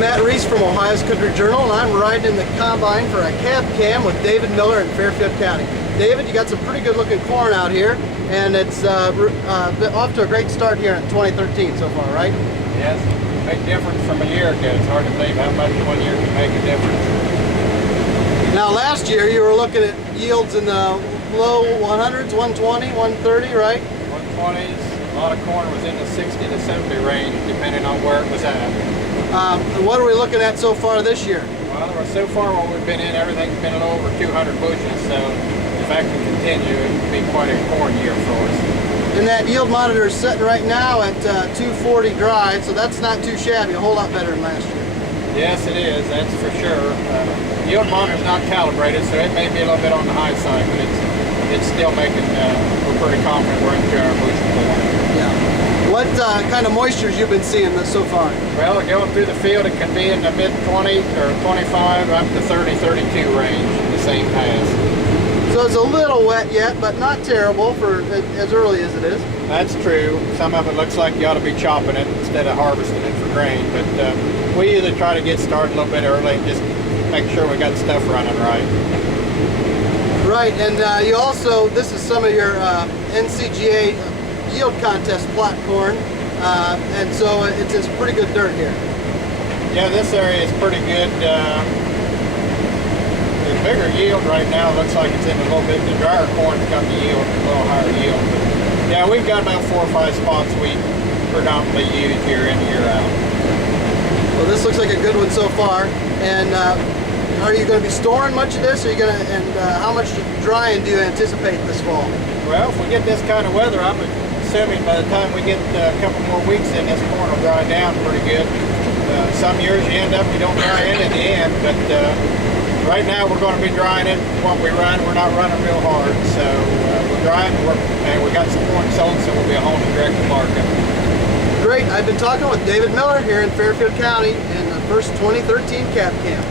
Reese from Ohio's Country Journal, and I'm riding in the combine for a cab cam with David Miller in Fairfield County. David, you got some pretty good looking corn out here, and it's off to a great start here in 2013 so far, right? Yes, big difference from a year ago. It's hard to believe how much 1 year can make a difference. Now last year you were looking at yields in the low 100s, 120, 130, right? 120s, a lot of corn was in the 60 to 70 range depending on where it was at. What are we looking at so far this year? Well, so far what we've been in, everything's been a little over 200 bushels, so if that can continue, it would be quite a corn year for us. And that yield monitor is sitting right now at 240 dry, so that's not too shabby, a whole lot better than last year. Yes, it is, that's for sure. Yield monitor is not calibrated, so it may be a little bit on the high side, but it's still making, we're pretty confident we're into our bushel corn. Yeah. What kind of moistures you've been seeing so far? Well, going through the field, it can be in the mid-20s or 25 up to 30, 32 range in the same pass. So it's a little wet yet, but not terrible for as early as it is. That's true. Some of it looks like you ought to be chopping it instead of harvesting it for grain, but we either try to get started a little bit early and just make sure we got stuff running right. Right, and you also, this is some of your NCGA yield contest plot corn, and so it's pretty good dirt here. Yeah, this area is pretty good. The bigger yield right now looks like it's in a little bit, the drier corn's got the yield, a little higher yield. But yeah, we've got about 4 or 5 spots we predominantly use year in, year out. Well, this looks like a good one so far. And are you going to be storing much of this? Are you going to, and how much drying do you anticipate this fall? Well, if we get this kind of weather, I'm assuming by the time we get a couple more weeks in, this corn will dry down pretty good. Some years you end up, you don't dry in the end, but right now we're going to be drying it. What we run, we're not running real hard, so we're drying, and we got some corn sold, so we'll be a home direct to market. Great. I've been talking with David Miller here in Fairfield County in the first 2013 cab cam.